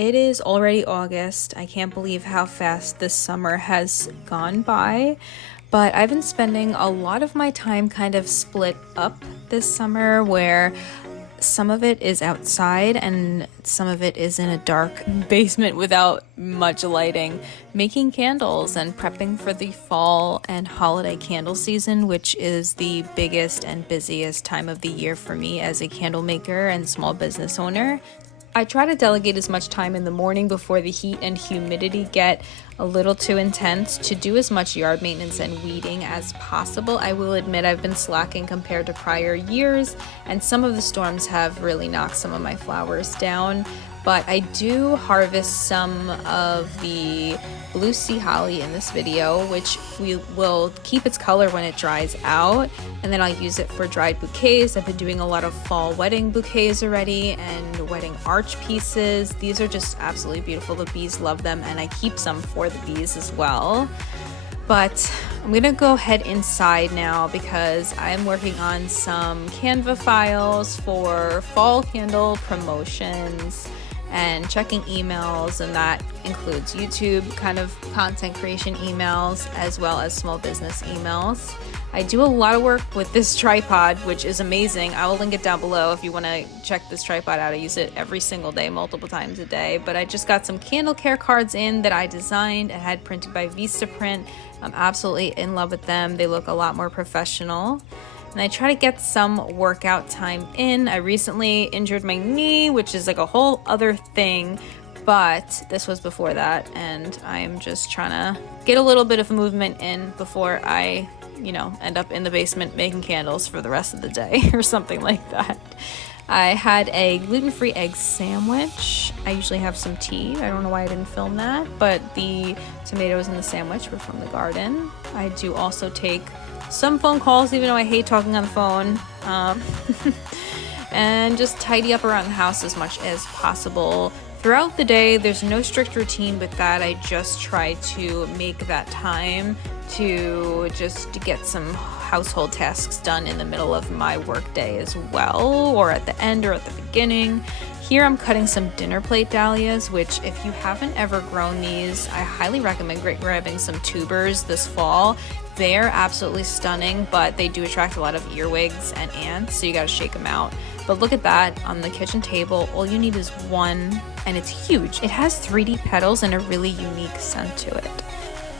It is already August. I can't believe how fast this summer has gone by, but I've been spending a lot of my time kind of split up this summer where some of it is outside and some of it is in a dark basement without much lighting, making candles and prepping for the fall and holiday candle season, which is the biggest and busiest time of the year for me as a candle maker and small business owner. I try to delegate as much time in the morning before the heat and humidity get a little too intense to do as much yard maintenance and weeding as possible. I will admit I've been slacking compared to prior years, and some of the storms have really knocked some of my flowers down. But I do harvest some of the blue sea holly in this video, which we will keep its color when it dries out, and then I'll use it for dried bouquets. I've been doing a lot of fall wedding bouquets already and wedding arch pieces. These are just absolutely beautiful. The bees love them, and I keep some for the bees as well. But I'm gonna go head inside now because I'm working on some Canva files for fall candle promotions and checking emails, and that includes YouTube kind of content creation emails as well as small business emails. I do a lot of work with this tripod, which is amazing. I will link it down below if you want to check this tripod out. I use it every single day, multiple times a day. But I just got some candle care cards in that I designed and had printed by Vistaprint. I'm absolutely in love with them. They look a lot more professional. And I try to get some workout time in. I recently injured my knee, which is like a whole other thing, but this was before that, and I'm just trying to get a little bit of movement in before I, end up in the basement making candles for the rest of the day or something like that. I had a gluten-free egg sandwich. I usually have some tea. I don't know why I didn't film that, but the tomatoes in the sandwich were from the garden. I do also take some phone calls, even though I hate talking on the phone, and just tidy up around the house as much as possible. Throughout the day, there's no strict routine with that. I just try to make that time to just get some household tasks done in the middle of my workday as well, or at the end or at the beginning. Here I'm cutting some dinner plate dahlias, which if you haven't ever grown these, I highly recommend grabbing some tubers this fall. They're absolutely stunning, but they do attract a lot of earwigs and ants, so you gotta shake them out. But look at that on the kitchen table. All you need is one, and it's huge. It has 3D petals and a really unique scent to it.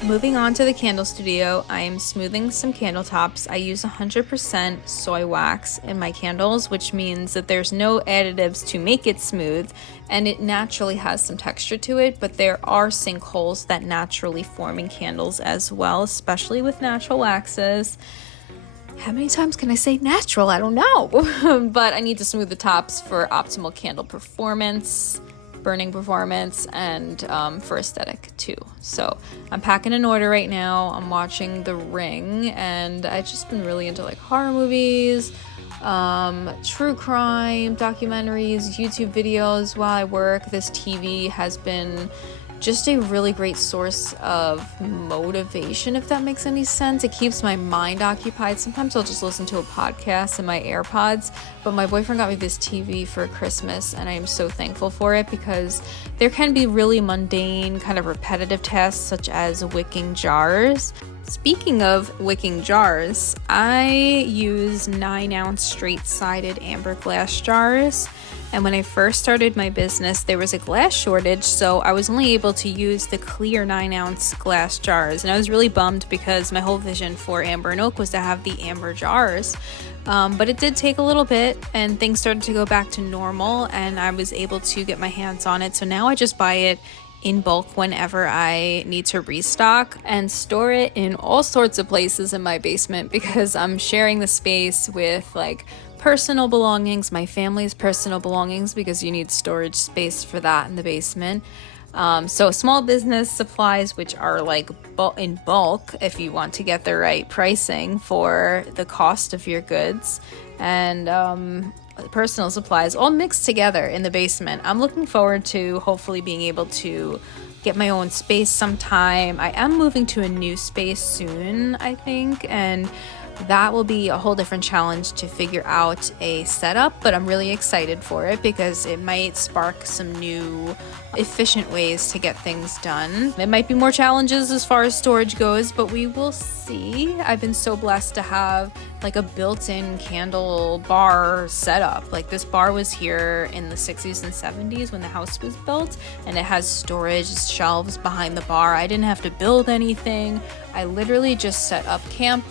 Moving on to the candle studio, I am smoothing some candle tops. I use 100% soy wax in my candles, which means that there's no additives to make it smooth, and it naturally has some texture to it, but there are sinkholes that naturally form in candles as well, especially with natural waxes. How many times can I say natural? I don't know. But I need to smooth the tops for optimal candle performance, burning performance, and for aesthetic too. So I'm packing an order right now. I'm watching The Ring, and I've just been really into like horror movies, true crime documentaries, YouTube videos while I work. This TV has been just a really great source of motivation, if that makes any sense. It keeps my mind occupied. Sometimes I'll just listen to a podcast in my AirPods, but my boyfriend got me this TV for Christmas, and I am so thankful for it because there can be really mundane, kind of repetitive tasks such as wicking jars. Speaking of wicking jars, I use 9-ounce straight-sided amber glass jars. And when I first started my business, there was a glass shortage, so I was only able to use the clear 9-ounce glass jars. And I was really bummed because my whole vision for Amber and Oak was to have the amber jars. But it did take a little bit, and things started to go back to normal, and I was able to get my hands on it. So now I just buy it in bulk whenever I need to restock and store it in all sorts of places in my basement because I'm sharing the space with like personal belongings, my family's personal belongings, because you need storage space for that in the basement. So small business supplies, which are like in bulk if you want to get the right pricing for the cost of your goods, and personal supplies all mixed together in the basement. I'm looking forward to hopefully being able to get my own space sometime. I am moving to a new space soon, I think, and that will be a whole different challenge to figure out a setup, but I'm really excited for it because it might spark some new efficient ways to get things done. It might be more challenges as far as storage goes, but we will see. I've been so blessed to have like a built-in candle bar setup. Like this bar was here in the 60s and 70s when the house was built, and it has storage shelves behind the bar. I didn't have to build anything. I literally just set up camp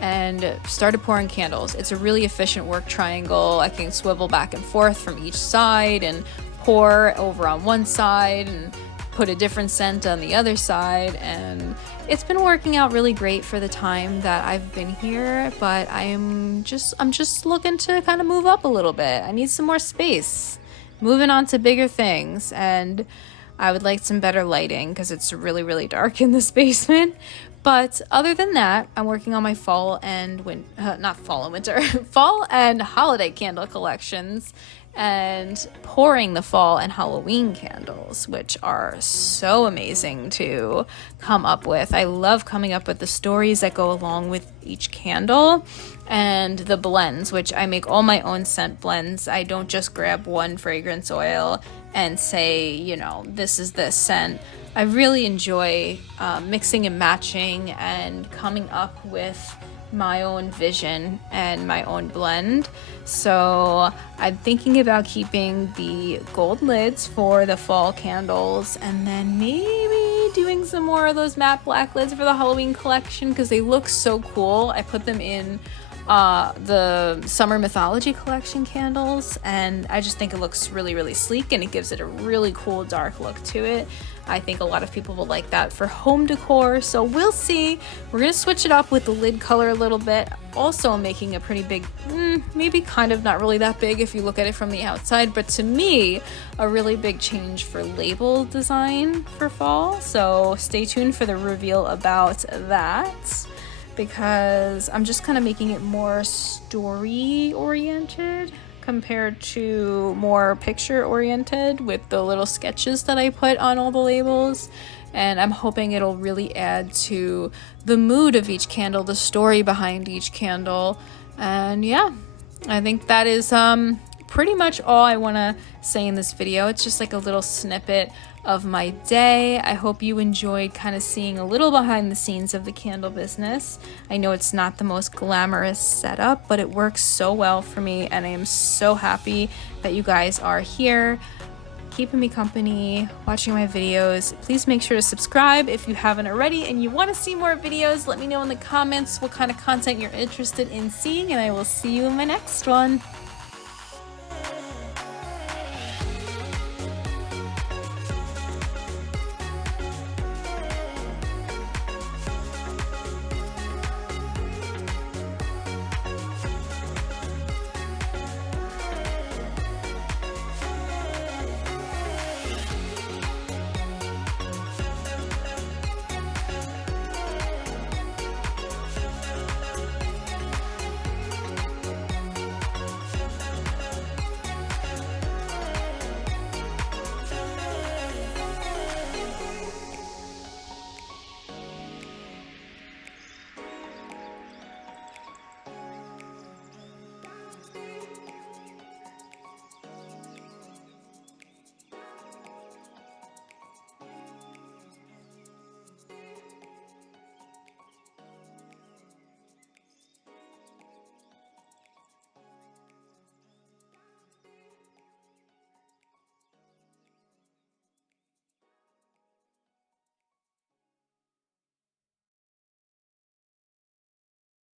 and started pouring candles. It's a really efficient work triangle. I can swivel back and forth from each side and pour over on one side and put a different scent on the other side, and it's been working out really great for the time that I've been here. But I'm just looking to kind of move up a little bit. I need some more space, moving on to bigger things, and I would like some better lighting because it's really dark in this basement. But other than that, I'm working on my fall and not fall and winter, fall and holiday candle collections, and pouring the fall and Halloween candles, which are so amazing to come up with. I love coming up with the stories that go along with each candle, and the blends, which I make all my own scent blends. I don't just grab one fragrance oil and say, you know, this is this scent. I really enjoy mixing and matching and coming up with my own vision and my own blend. So I'm thinking about keeping the gold lids for the fall candles, and then maybe doing some more of those matte black lids for the Halloween collection because they look so cool. I put them in the summer mythology collection candles, and I just think it looks really sleek, and it gives it a really cool dark look to it. I think a lot of people will like that for home decor, so we'll see. We're gonna switch it up with the lid color a little bit. Also making a pretty big, maybe kind of not really that big if you look at it from the outside, but to me, a really big change for label design for fall. So stay tuned for the reveal about that, because I'm just kind of making it more story oriented compared to more picture oriented with the little sketches that I put on all the labels. And I'm hoping it'll really add to the mood of each candle, the story behind each candle. And yeah, I think that is pretty much all I want to say in this video. It's just like a little snippet of my day. I hope you enjoyed kind of seeing a little behind the scenes of the candle business. I know it's not the most glamorous setup, but it works so well for me, and I am so happy that you guys are here keeping me company, watching my videos. Please make sure to subscribe if you haven't already and you want to see more videos. Let me know in the comments what kind of content you're interested in seeing, and I will see you in my next one.